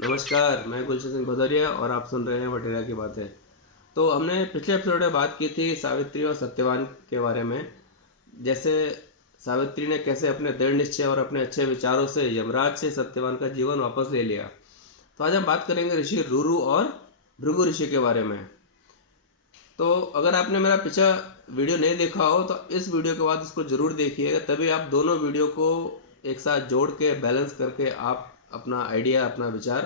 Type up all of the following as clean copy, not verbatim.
नमस्कार, मैं गुलशन सिंह भदौरिया और आप सुन रहे हैं वटेरा की बातें। तो हमने पिछले एपिसोड में बात की थी सावित्री और सत्यवान के बारे में। जैसे सावित्री ने कैसे अपने दृढ़ निश्चय और अपने अच्छे विचारों से यमराज से सत्यवान का जीवन वापस ले लिया। तो आज हम बात करेंगे ऋषि रुरु और भृगु ऋषि के बारे में। तो अगर आपने मेरा पिछला वीडियो नहीं देखा हो तो इस वीडियो के बाद इसको ज़रूर देखिएगा, तभी आप दोनों वीडियो को एक साथ जोड़ के बैलेंस करके आप अपना आइडिया, अपना विचार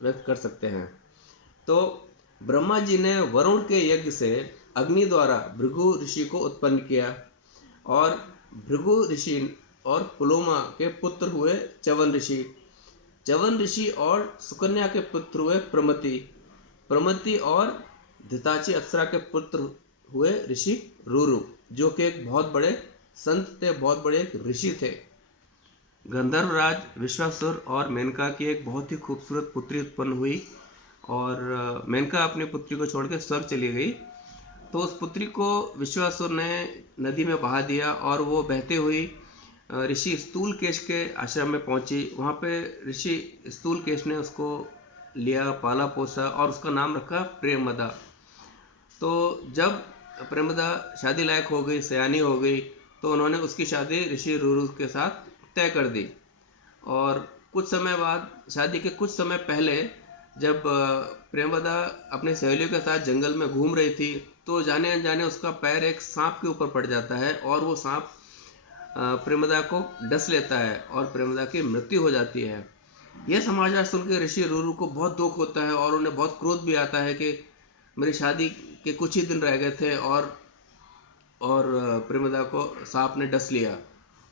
व्यक्त कर सकते हैं। तो ब्रह्मा जी ने वरुण के यज्ञ से अग्नि द्वारा भृगु ऋषि को उत्पन्न किया और भृगु ऋषि और पुलोमा के पुत्र हुए च्यवन ऋषि। च्यवन ऋषि और सुकन्या के पुत्र हुए प्रमति। प्रमति और धिताची अप्सरा के पुत्र हुए ऋषि रुरु, जो कि एक बहुत बड़े संत थे, बहुत बड़े एक ऋषि थे। गंधर्वराज विश्वासुर और मेनका की एक बहुत ही खूबसूरत पुत्री उत्पन्न हुई और मेनका अपनी पुत्री को छोड़कर स्वर्ग चली गई। तो उस पुत्री को विश्वासुर ने नदी में बहा दिया और वो बहती हुई ऋषि स्थूलकेश के आश्रम में पहुंची। वहाँ पे ऋषि स्थूलकेश ने उसको लिया, पाला पोसा और उसका नाम रखा प्रेमदा। तो जब प्रेमदा शादी लायक हो गई, सयानी हो गई, तो उन्होंने उसकी शादी ऋषि रुरु के साथ तय कर दी। और कुछ समय बाद, शादी के कुछ समय पहले, जब प्रेमदा अपने सहेलियों के साथ जंगल में घूम रही थी, तो जाने अनजाने उसका पैर एक सांप के ऊपर पड़ जाता है और वो सांप प्रेमदा को डस लेता है और प्रेमदा की मृत्यु हो जाती है। यह समाचार सुनकर ऋषि रुरु को बहुत दुख होता है और उन्हें बहुत क्रोध भी आता है कि मेरी शादी के कुछ ही दिन रह गए थे और प्रेमदा को सांप ने डस लिया।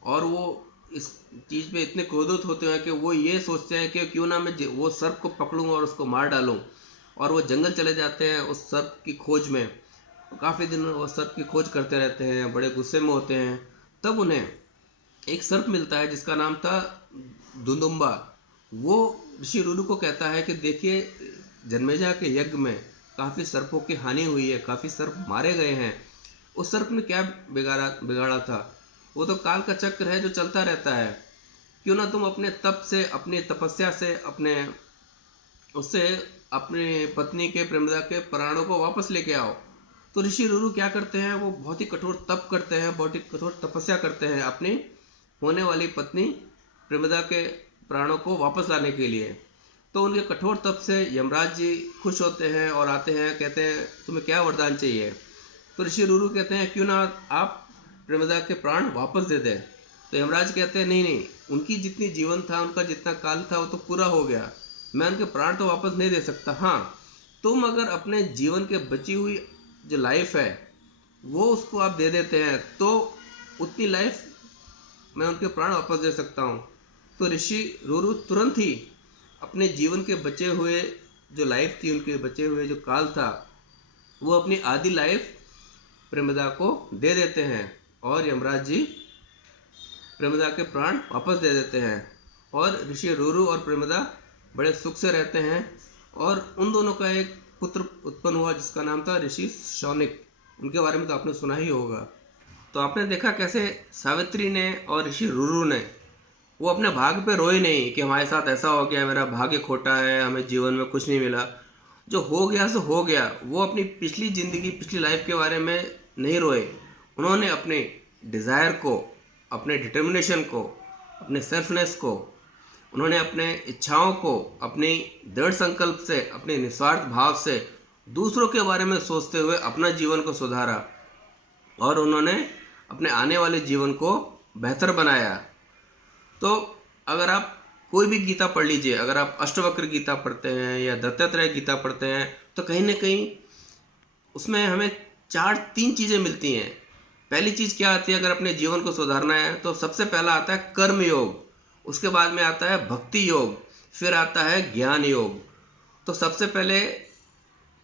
और वो इस चीज़ पे इतने क्रोधित होते हैं कि वो ये सोचते हैं कि क्यों ना मैं वो सर्प को पकड़ूं और उसको मार डालूं। और वो जंगल चले जाते हैं उस सर्प की खोज में। काफ़ी दिन वो सर्प की खोज करते रहते हैं, बड़े गुस्से में होते हैं। तब उन्हें एक सर्प मिलता है जिसका नाम था दुदुम्बा। वो ऋषि रुरु को कहता है कि देखिए, जन्मेजय के यज्ञ में काफ़ी सर्पों की हानि हुई है, काफ़ी सर्प मारे गए हैं। उस सर्प ने क्या बिगाड़ा था? वो तो काल का चक्र है जो चलता रहता है। क्यों ना तुम अपने तप से, अपनी तपस्या से, अपने पत्नी के, प्रेमदा के प्राणों को वापस लेके आओ। तो ऋषि रुरु क्या करते हैं? वो बहुत ही कठोर तप करते हैं, बहुत ही कठोर तपस्या करते हैं अपनी होने वाली पत्नी प्रेमदा के प्राणों को वापस लाने के लिए। तो उनके कठोर तप से यमराज जी खुश होते हैं और आते हैं, कहते हैं तुम्हें क्या वरदान चाहिए? तो ऋषि रुरु कहते हैं क्यों ना आप प्रेमदा के प्राण वापस दे दें। तो यमराज कहते हैं नहीं नहीं, उनकी जितनी जीवन था, उनका जितना काल था, वो तो पूरा हो गया। मैं उनके प्राण तो वापस नहीं दे सकता। हाँ, तुम अगर अपने जीवन के बची हुई जो लाइफ है वो उसको आप दे देते हैं तो उतनी लाइफ मैं उनके प्राण वापस दे सकता हूँ। तो ऋषि रुरु तुरंत ही अपने जीवन के बचे हुए जो लाइफ थी, उनके बचे हुए जो काल था, वो अपनी आधी लाइफ प्रेमदा को दे देते हैं और यमराज जी प्रेमदा के प्राण वापस दे देते हैं। और ऋषि रुरु और प्रेमदा बड़े सुख से रहते हैं और उन दोनों का एक पुत्र उत्पन्न हुआ जिसका नाम था ऋषि शौनिक। उनके बारे में तो आपने सुना ही होगा। तो आपने देखा कैसे सावित्री ने और ऋषि रुरु ने वो अपने भाग्य पे रोए नहीं कि हमारे साथ ऐसा हो गया, मेरा भाग्य खोटा है, हमें जीवन में कुछ नहीं मिला। जो हो गया सो हो गया। वो अपनी पिछली ज़िंदगी, पिछली लाइफ के बारे में नहीं रोए। उन्होंने अपने डिज़ायर को, अपने डिटर्मिनेशन को, अपने सेल्फनेस को, उन्होंने अपने इच्छाओं को अपनी दृढ़ संकल्प से, अपने निस्वार्थ भाव से दूसरों के बारे में सोचते हुए अपना जीवन को सुधारा और उन्होंने अपने आने वाले जीवन को बेहतर बनाया। तो अगर आप कोई भी गीता पढ़ लीजिए, अगर आप अष्टवक्र गीता पढ़ते हैं या दत्तात्रेय गीता पढ़ते हैं, तो कहीं ना कहीं उसमें हमें तीन चीज़ें मिलती हैं। पहली चीज़ क्या आती है? अगर अपने जीवन को सुधारना है तो सबसे पहला आता है कर्म योग, उसके बाद में आता है भक्ति योग, फिर आता है ज्ञान योग। तो सबसे पहले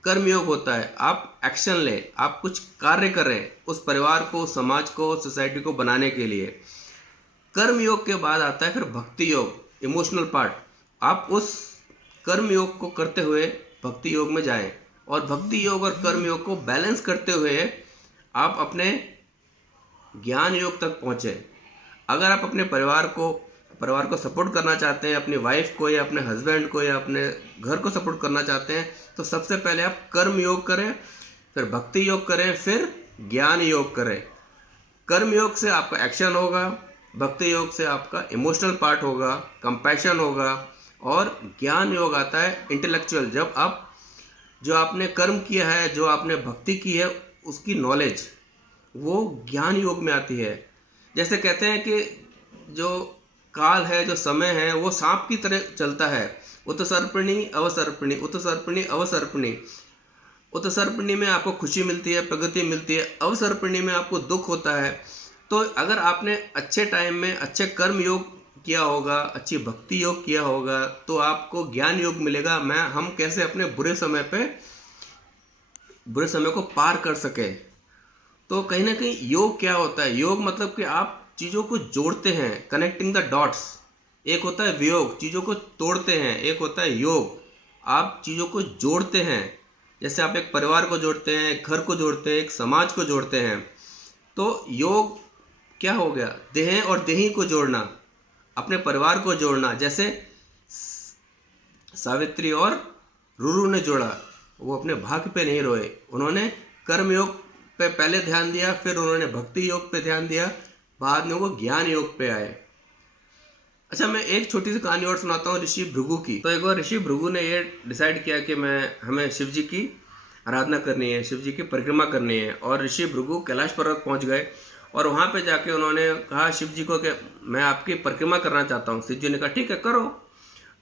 कर्म योग होता है, आप एक्शन लें, आप कुछ कार्य करें उस परिवार को, समाज को, सोसाइटी को बनाने के लिए। कर्म योग के बाद आता है फिर भक्ति योग, इमोशनल पार्ट। आप उस कर्म योग को करते हुए भक्ति योग में जाएं और भक्ति योग और कर्म योग को बैलेंस करते हुए आप अपने ज्ञान योग तक पहुँचें। अगर आप अपने परिवार को, परिवार को सपोर्ट करना चाहते हैं, अपनी वाइफ को या अपने हस्बैंड को या अपने घर को सपोर्ट करना चाहते हैं, तो सबसे पहले आप कर्म योग करें, फिर भक्ति योग करें, फिर ज्ञान योग करें। कर्म योग से आपका एक्शन होगा, भक्ति योग से आपका इमोशनल पार्ट होगा, कंपैशन होगा, और ज्ञान योग आता है इंटेलेक्चुअल, जब आप जो आपने कर्म किया है, जो आपने भक्ति की है, उसकी नॉलेज वो ज्ञान योग में आती है। जैसे कहते हैं कि जो काल है, जो समय है, वो सांप की तरह चलता है, उत्सर्पिणी अवसर्पिणी, उत्सर्पिणी अवसर्पिणी। उत्सर्पिणी में आपको खुशी मिलती है, प्रगति मिलती है, अवसर्पिणी में आपको दुख होता है। तो अगर आपने अच्छे टाइम में अच्छे कर्म योग किया होगा, अच्छी भक्ति योग किया होगा, तो आपको ज्ञान योग मिलेगा। हम कैसे अपने बुरे समय को पार कर सके। तो कहीं ना कहीं योग क्या होता है? योग मतलब कि आप चीज़ों को जोड़ते हैं, कनेक्टिंग द डॉट्स। एक होता है वियोग, चीज़ों को तोड़ते हैं, एक होता है योग, आप चीज़ों को जोड़ते हैं। जैसे आप एक परिवार को जोड़ते हैं, एक घर को जोड़ते हैं, एक समाज को जोड़ते हैं। तो योग क्या हो गया? देह और देही को जोड़ना, अपने परिवार को जोड़ना। जैसे सावित्री और रुरु ने जोड़ा, वो अपने भाग्य पे नहीं रोए, उन्होंने कर्म योग पे पहले ध्यान दिया, फिर उन्होंने भक्ति योग पे ध्यान दिया, बाद में वो ज्ञान योग पे आए। अच्छा, मैं एक छोटी सी कहानी और सुनाता हूँ ऋषि भृगु की। तो एक बार ऋषि भृगु ने ये डिसाइड किया कि हमें शिव जी की आराधना करनी है, शिव जी की परिक्रमा करनी है। और ऋषि भृगु कैलाश पर्वत पहुँच गए और वहाँ पे जाके उन्होंने कहा शिव जी को कि मैं आपकी परिक्रमा करना चाहता हूँ। शिव जी ने कहा ठीक है, करो।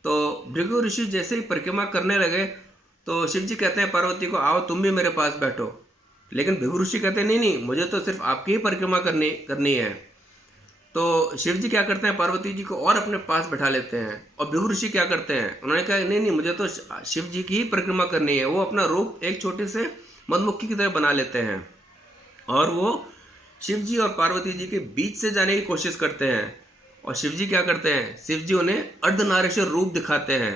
तो भृगु ऋषि जैसे ही परिक्रमा करने लगे तो शिव जी कहते हैं पार्वती को, आओ तुम भी मेरे पास बैठो। लेकिन भृगु ऋषि कहते हैं नहीं, मुझे तो सिर्फ आपकी ही परिक्रमा करनी है। तो शिव जी क्या करते हैं, पार्वती जी को और अपने पास बैठा लेते हैं। और भृगु ऋषि क्या करते हैं, उन्होंने कहा नहीं, मुझे तो शिव जी की ही परिक्रमा करनी है। वो अपना रूप एक छोटे से मधुमक्खी की तरह बना लेते हैं और वो शिव जी और पार्वती जी के बीच से जाने की कोशिश करते हैं। और शिव जी क्या करते हैं, शिव जी उन्हें अर्धनारीश्वर रूप दिखाते हैं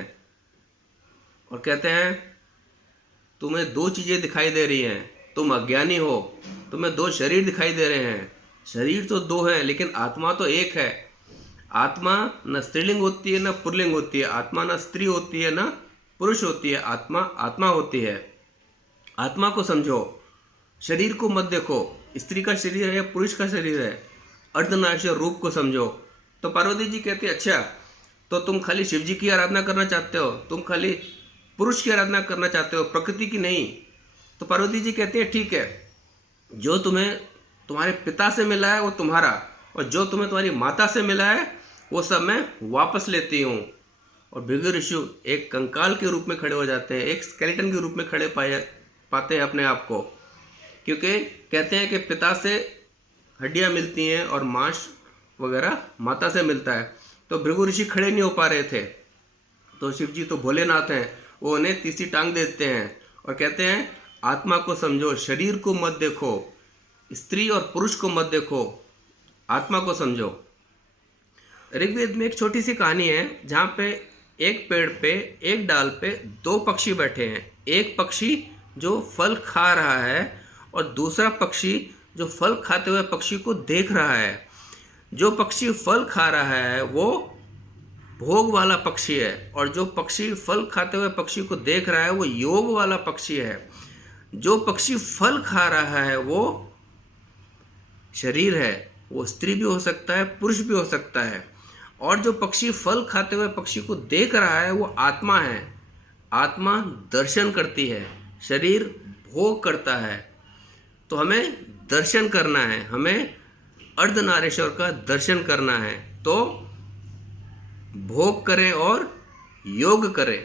और कहते हैं तुम्हें दो चीज़ें दिखाई दे रही हैं, तुम अज्ञानी हो, तुम्हें दो शरीर दिखाई दे रहे हैं। शरीर तो दो हैं लेकिन आत्मा तो एक है। आत्मा न स्त्रीलिंग होती है न पुल्लिंग होती है, आत्मा न स्त्री होती है न पुरुष होती है, आत्मा आत्मा होती है। आत्मा को समझो, शरीर को मत देखो, स्त्री का शरीर है या पुरुष का शरीर है। अर्धनारीश्वर रूप को समझो। तो पार्वती जी कहती है अच्छा, तो तुम खाली शिव जी की आराधना करना चाहते हो, तुम खाली पुरुष की आराधना करना चाहते हो, प्रकृति की नहीं। तो पार्वती जी कहती है ठीक है, जो तुम्हें तुम्हारे पिता से मिला है वो तुम्हारा, और जो तुम्हें तुम्हारी माता से मिला है वो सब मैं वापस लेती हूँ। और भृगु ऋषि एक कंकाल के रूप में खड़े हो जाते हैं, एक स्केलेटन के रूप में खड़े पाते हैं अपने आप को, क्योंकि कहते हैं कि पिता से हड्डियाँ मिलती हैं और मांस वगैरह माता से मिलता है। तो भृगु ऋषि खड़े नहीं हो पा रहे थे, तो शिव जी तो भोलेनाथ हैं, वो उन्हें तीसरी टांग देते हैं और कहते हैं आत्मा को समझो, शरीर को मत देखो, स्त्री और पुरुष को मत देखो, आत्मा को समझो। ऋग्वेद में एक छोटी सी कहानी है जहाँ पे एक पेड़ पे, एक डाल पे दो पक्षी बैठे हैं। एक पक्षी जो फल खा रहा है और दूसरा पक्षी जो फल खाते हुए पक्षी को देख रहा है। जो पक्षी फल खा रहा है वो भोग वाला पक्षी है, और जो पक्षी फल खाते हुए पक्षी को देख रहा है वो योग वाला पक्षी है। जो पक्षी फल खा रहा है वो शरीर है, वो स्त्री भी हो सकता है, पुरुष भी हो सकता है। और जो पक्षी फल खाते हुए पक्षी को देख रहा है वो आत्मा है। आत्मा दर्शन करती है, शरीर भोग करता है। तो हमें दर्शन करना है, हमें अर्धनारीश्वर का दर्शन करना है। तो भोग करें और योग करें।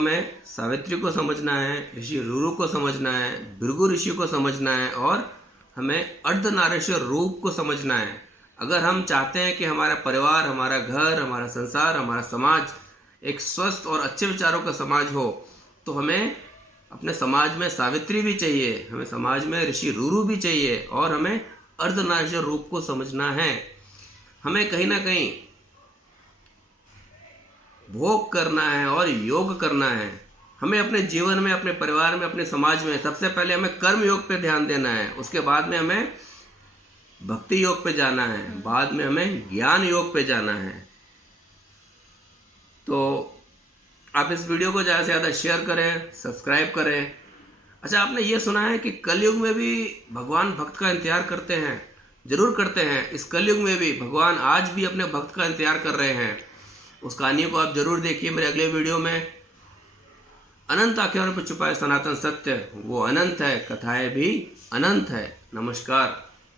हमें सावित्री को समझना है, ऋषि रुरु को समझना है, भृगु ऋषि को समझना है, और हमें अर्धनारीश्वर रूप को समझना है। अगर हम चाहते हैं कि हमारा परिवार, हमारा घर, हमारा संसार, हमारा समाज एक स्वस्थ और अच्छे विचारों का समाज हो, तो हमें अपने समाज में सावित्री भी चाहिए, हमें समाज में ऋषि रुरु भी चाहिए, और हमें अर्धनारीश्वर रूप को समझना है। हमें कहीं ना कहीं भोग करना है और योग करना है। हमें अपने जीवन में, अपने परिवार में, अपने समाज में सबसे पहले हमें कर्म योग पे ध्यान देना है, उसके बाद में हमें भक्ति योग पे जाना है, बाद में हमें ज्ञान योग पे जाना है। तो आप इस वीडियो को ज़्यादा से ज़्यादा शेयर करें, सब्सक्राइब करें। अच्छा, आपने ये सुना है कि कलयुग में भी भगवान भक्त का इंतजार करते हैं? जरूर करते हैं। इस कलयुग में भी भगवान आज भी अपने भक्त का इंतजार कर रहे हैं। उस कहानियों को आप जरूर देखिए मेरे अगले वीडियो में। अनंत आख्यानों पर छुपा है सनातन सत्य, वो अनंत है, कथाएं भी अनंत है। नमस्कार।